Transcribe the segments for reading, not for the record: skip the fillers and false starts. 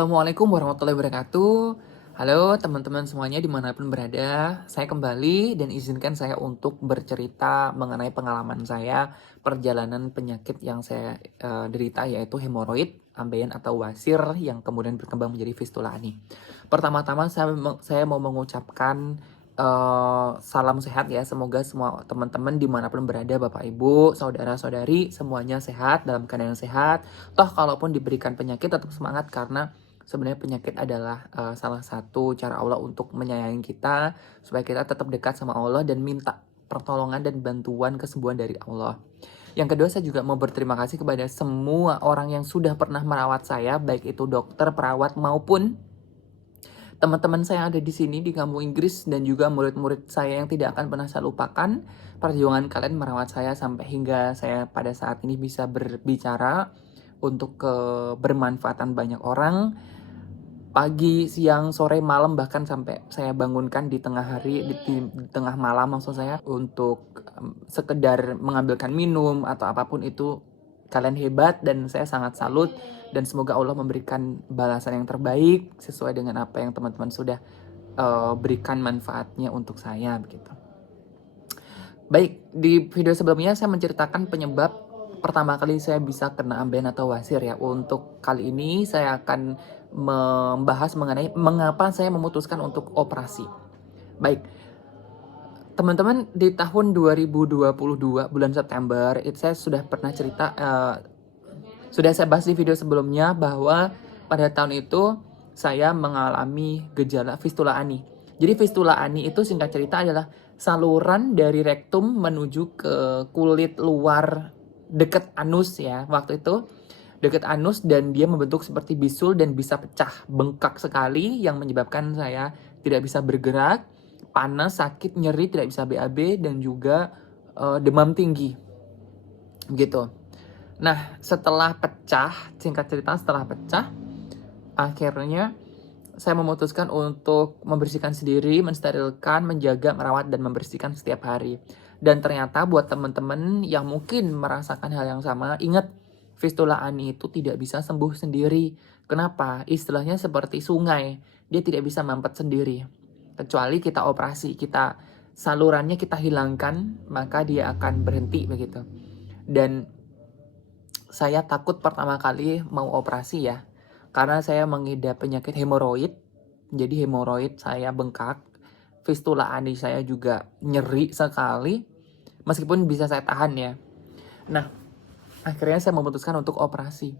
Assalamualaikum warahmatullahi wabarakatuh. Halo teman-teman semuanya dimanapun berada. Saya kembali dan izinkan saya untuk bercerita mengenai pengalaman saya perjalanan penyakit yang saya derita, yaitu hemoroid, ambeien atau wasir yang kemudian berkembang menjadi fistula ani. Pertama-tama saya mau mengucapkan salam sehat ya. Semoga semua teman-teman dimanapun berada, Bapak Ibu, saudara-saudari, semuanya sehat, dalam keadaan sehat. Toh kalaupun diberikan penyakit tetap semangat, karena sebenarnya penyakit adalah salah satu cara Allah untuk menyayangi kita, supaya kita tetap dekat sama Allah dan minta pertolongan dan bantuan kesembuhan dari Allah. Yang kedua, saya juga mau berterima kasih kepada semua orang yang sudah pernah merawat saya, baik itu dokter, perawat, maupun teman-teman saya yang ada di sini di kampung Inggris, dan juga murid-murid saya yang tidak akan pernah saya lupakan perjuangan kalian merawat saya sampai hingga saya pada saat ini bisa berbicara untuk kebermanfaatan banyak orang. Pagi, siang, sore, malam, bahkan sampai saya bangunkan di tengah hari, di tengah malam maksud saya, untuk sekedar mengambilkan minum atau apapun itu. Kalian hebat dan saya sangat salut, dan semoga Allah memberikan balasan yang terbaik sesuai dengan apa yang teman-teman sudah berikan manfaatnya untuk saya begitu. Baik, di video sebelumnya saya menceritakan penyebab pertama kali saya bisa kena ambeien atau wasir ya. Untuk kali ini saya akan membahas mengenai mengapa saya memutuskan untuk operasi. Baik, teman-teman, di tahun 2022 bulan September itu saya sudah pernah cerita, sudah saya bahas di video sebelumnya, bahwa pada tahun itu saya mengalami gejala fistula ani. Jadi fistula ani itu singkat cerita adalah saluran dari rektum menuju ke kulit luar dekat anus ya. Waktu itu dekat anus, dan dia membentuk seperti bisul dan bisa pecah, bengkak sekali, yang menyebabkan saya tidak bisa bergerak, panas, sakit, nyeri, tidak bisa BAB, dan juga demam tinggi gitu. Nah, setelah pecah, singkat cerita setelah pecah, akhirnya saya memutuskan untuk membersihkan sendiri, mensterilkan, menjaga, merawat, dan membersihkan setiap hari. Dan ternyata buat teman-teman yang mungkin merasakan hal yang sama, ingat, fistula ani itu tidak bisa sembuh sendiri. Kenapa? Istilahnya seperti sungai, dia tidak bisa mampet sendiri. Kecuali kita operasi, kita salurannya kita hilangkan, maka dia akan berhenti begitu. Dan saya takut pertama kali mau operasi ya, karena saya mengidap penyakit hemoroid. Jadi hemoroid saya bengkak, fistula ani saya juga nyeri sekali, meskipun bisa saya tahan ya. Nah, akhirnya saya memutuskan untuk operasi.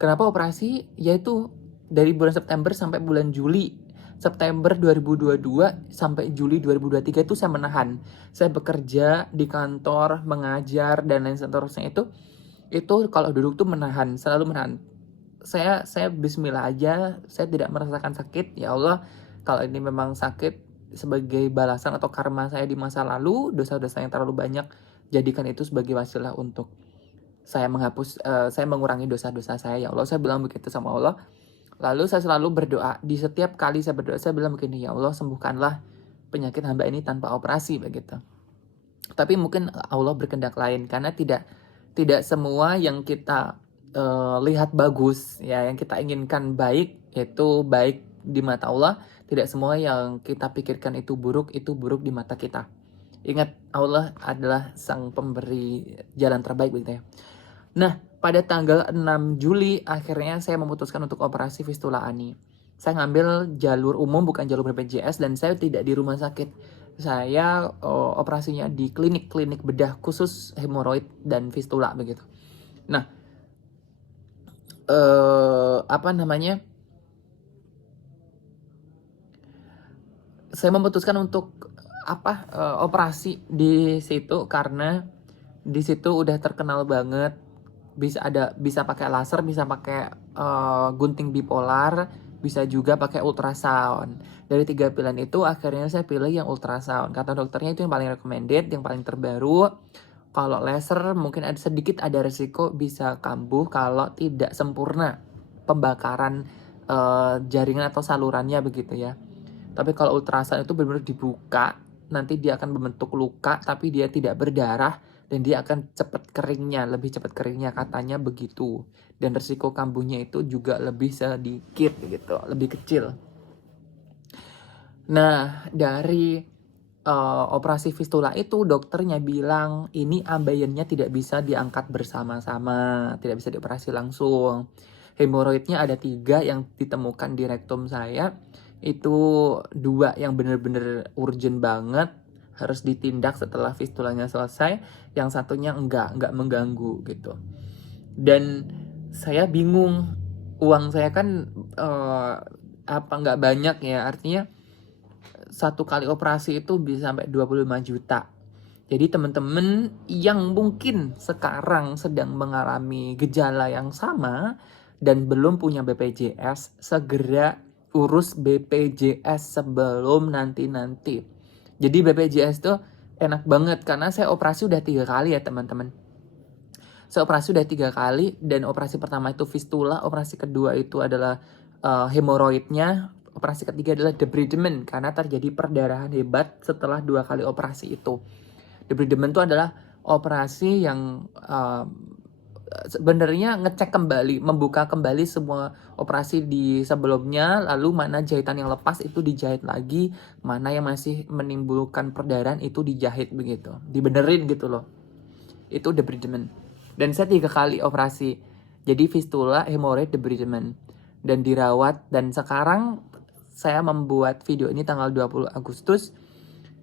Kenapa operasi? Yaitu dari bulan September sampai bulan Juli. September 2022 sampai Juli 2023 itu saya menahan. Saya bekerja di kantor, mengajar, dan lain seterusnya itu kalau duduk tuh menahan, selalu menahan. Saya bismillah aja, saya tidak merasakan sakit. Ya Allah, kalau ini memang sakit sebagai balasan atau karma saya di masa lalu, dosa-dosa yang terlalu banyak, jadikan itu sebagai wasilah untuk saya saya mengurangi dosa-dosa saya. Ya Allah, saya bilang begitu sama Allah. Lalu saya selalu berdoa, di setiap kali saya berdoa saya bilang begini, ya Allah, sembuhkanlah penyakit hamba ini tanpa operasi begitu. Tapi mungkin Allah berkehendak lain, karena tidak semua yang kita lihat bagus ya, yang kita inginkan baik, itu baik di mata Allah. Tidak semua yang kita pikirkan itu buruk di mata kita. Ingat, Allah adalah sang pemberi jalan terbaik begitu ya. Nah, pada tanggal 6 Juli akhirnya saya memutuskan untuk operasi fistula ani. Saya ngambil jalur umum, bukan jalur BPJS, dan saya tidak di rumah sakit. Saya operasinya di klinik bedah khusus hemoroid dan fistula begitu. Nah, saya memutuskan untuk operasi di situ karena di situ udah terkenal banget, bisa pakai laser, bisa pakai gunting bipolar, bisa juga pakai ultrasound. Dari 3 pilihan itu akhirnya saya pilih yang ultrasound. Kata dokternya itu yang paling recommended, yang paling terbaru. Kalau laser mungkin ada resiko bisa kambuh kalau tidak sempurna pembakaran jaringan atau salurannya begitu ya. Tapi kalau ultrasound itu benar-benar dibuka, nanti dia akan membentuk luka, tapi dia tidak berdarah, dan dia akan lebih cepat keringnya katanya begitu. Dan resiko kambuhnya itu juga lebih sedikit gitu, lebih kecil. Nah, dari operasi fistula itu dokternya bilang ini ambeien-nya tidak bisa diangkat bersama-sama, tidak bisa dioperasi langsung. Hemoroidnya ada 3 yang ditemukan di rektum saya. Itu 2 yang bener-bener urgent banget, harus ditindak setelah fistulanya selesai. Yang satunya enggak mengganggu gitu. Dan saya bingung, uang saya kan nggak banyak ya, artinya satu kali operasi itu bisa sampai 25 juta. Jadi teman-teman yang mungkin sekarang sedang mengalami gejala yang sama dan belum punya BPJS, segera urus BPJS sebelum nanti-nanti. Jadi BPJS tuh enak banget karena saya operasi udah 3 kali ya teman-teman. Saya operasi udah 3 kali dan operasi pertama itu fistula, operasi kedua itu adalah hemoroidnya, operasi ketiga adalah debridement karena terjadi perdarahan hebat setelah 2 kali operasi itu. Debridement itu adalah operasi yang sebenarnya ngecek kembali, membuka kembali semua operasi di sebelumnya, lalu mana jahitan yang lepas itu dijahit lagi, mana yang masih menimbulkan perdarahan itu dijahit begitu, dibenerin gitu loh. Itu debridement. Dan saya 3 kali operasi. Jadi fistula, hemorrhoid, debridement. Dan dirawat. Dan sekarang saya membuat video ini tanggal 20 Agustus.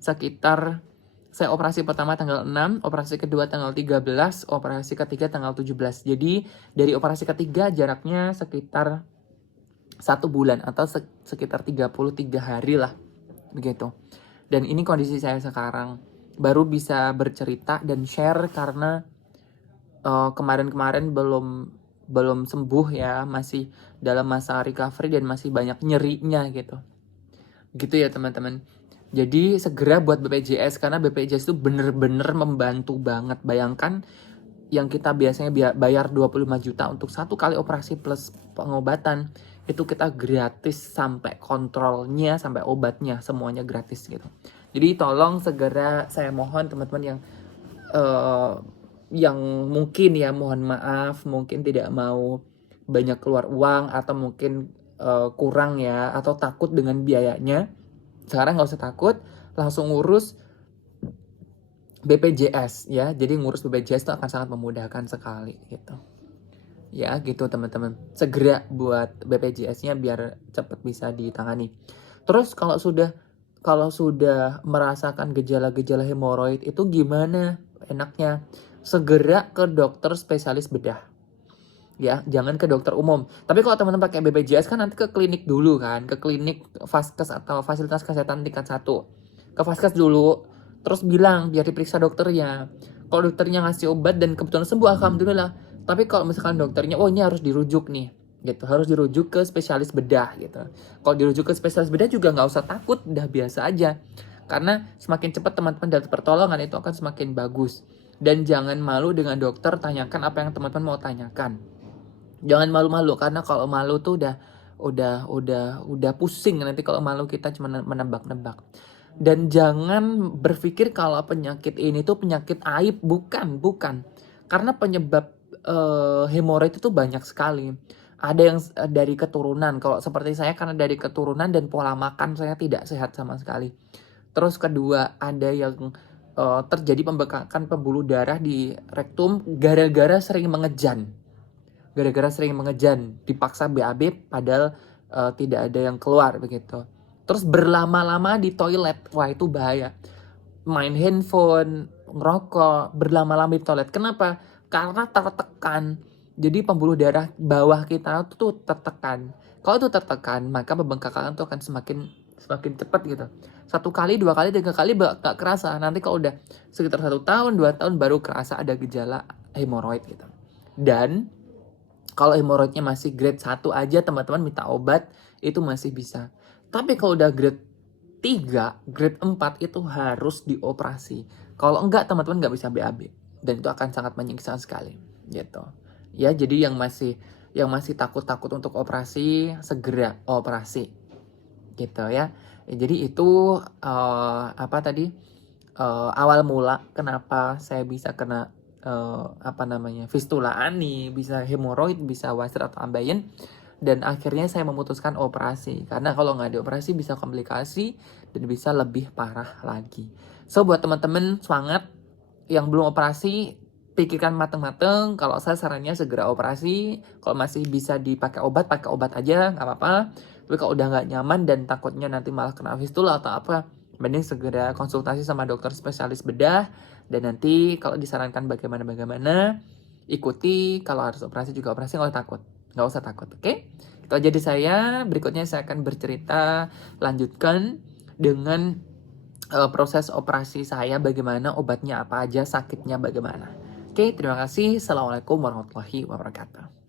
Sekitar saya operasi pertama tanggal 6, operasi kedua tanggal 13, operasi ketiga tanggal 17. Jadi dari operasi ketiga jaraknya sekitar 1 bulan atau sekitar 33 hari lah. Begitu. Dan ini kondisi saya sekarang. Baru bisa bercerita dan share karena kemarin-kemarin belum sembuh ya, masih dalam masa recovery dan masih banyak nyerinya gitu. Gitu ya teman-teman. Jadi segera buat BPJS karena BPJS itu bener-bener membantu banget. Bayangkan yang kita biasanya bayar 25 juta untuk 1 kali operasi plus pengobatan, itu kita gratis sampai kontrolnya, sampai obatnya, semuanya gratis gitu. Jadi tolong segera, saya mohon teman-teman yang mungkin ya mohon maaf, mungkin tidak mau banyak keluar uang atau mungkin kurang ya, atau takut dengan biayanya. Sekarang nggak usah takut, langsung ngurus BPJS ya. Jadi ngurus BPJS itu akan sangat memudahkan sekali gitu. Ya gitu teman-teman. Segera buat BPJS-nya biar cepat bisa ditangani. Terus kalau sudah merasakan gejala-gejala hemoroid itu gimana enaknya? Segera ke dokter spesialis bedah. Ya, jangan ke dokter umum. Tapi kalau teman-teman pakai BPJS kan nanti ke klinik dulu kan, ke klinik Vaskes atau fasilitas kesehatan tingkat 1. Ke Vaskes dulu, terus bilang biar diperiksa dokternya. Kalau dokternya ngasih obat dan kebetulan sembuh, alhamdulillah. Tapi kalau misalkan dokternya, oh ini harus dirujuk nih, gitu, harus dirujuk ke spesialis bedah gitu. Kalau dirujuk ke spesialis bedah juga nggak usah takut, udah biasa aja. Karena semakin cepat teman-teman dapat pertolongan itu akan semakin bagus. Dan jangan malu dengan dokter, tanyakan apa yang teman-teman mau tanyakan. Jangan malu-malu karena kalau malu tuh udah pusing nanti kalau malu kita cuma menebak-nebak. Dan jangan berpikir kalau penyakit ini tuh penyakit aib, bukan. Karena penyebab hemoroid itu banyak sekali. Ada yang dari keturunan, kalau seperti saya karena dari keturunan dan pola makan saya tidak sehat sama sekali. Terus kedua, ada yang terjadi pembekakan pembuluh darah di rektum gara-gara sering mengejan. Dipaksa BAB padahal tidak ada yang keluar begitu. Terus berlama-lama di toilet, wah itu bahaya. Main handphone, ngerokok, berlama-lama di toilet. Kenapa? Karena tertekan. Jadi pembuluh darah bawah kita tuh tertekan. Kalau itu tertekan, maka pembengkakan itu akan semakin cepat gitu. 1 kali, 2 kali, 3 kali gak kerasa. Nanti kalau udah sekitar 1 tahun, 2 tahun baru kerasa ada gejala hemoroid gitu. Dan kalau hemoroidnya masih grade 1 aja teman-teman minta obat itu masih bisa. Tapi kalau udah grade 3, grade 4 itu harus dioperasi. Kalau enggak teman-teman nggak bisa BAB. Dan itu akan sangat menyiksa sekali gitu. Ya, jadi yang masih takut-takut untuk operasi, segera operasi. Gitu ya. Jadi itu awal mula kenapa saya bisa kena fistula ani, bisa hemoroid, bisa wasir atau ambeien, dan akhirnya saya memutuskan operasi karena kalau nggak dioperasi bisa komplikasi dan bisa lebih parah lagi. So buat teman-teman semangat yang belum operasi, pikirkan mateng-mateng. Kalau saya sarannya segera operasi. Kalau masih bisa dipakai obat, pakai obat aja, nggak apa-apa. Tapi kalau udah nggak nyaman dan takutnya nanti malah kena fistula atau apa, mending segera konsultasi sama dokter spesialis bedah. Dan nanti kalau disarankan bagaimana-bagaimana, ikuti. Kalau harus operasi juga operasi, nggak usah takut, oke? Itu aja dari saya. Berikutnya saya akan bercerita, lanjutkan dengan proses operasi saya, bagaimana obatnya apa aja, sakitnya bagaimana. Oke, terima kasih. Assalamualaikum warahmatullahi wabarakatuh.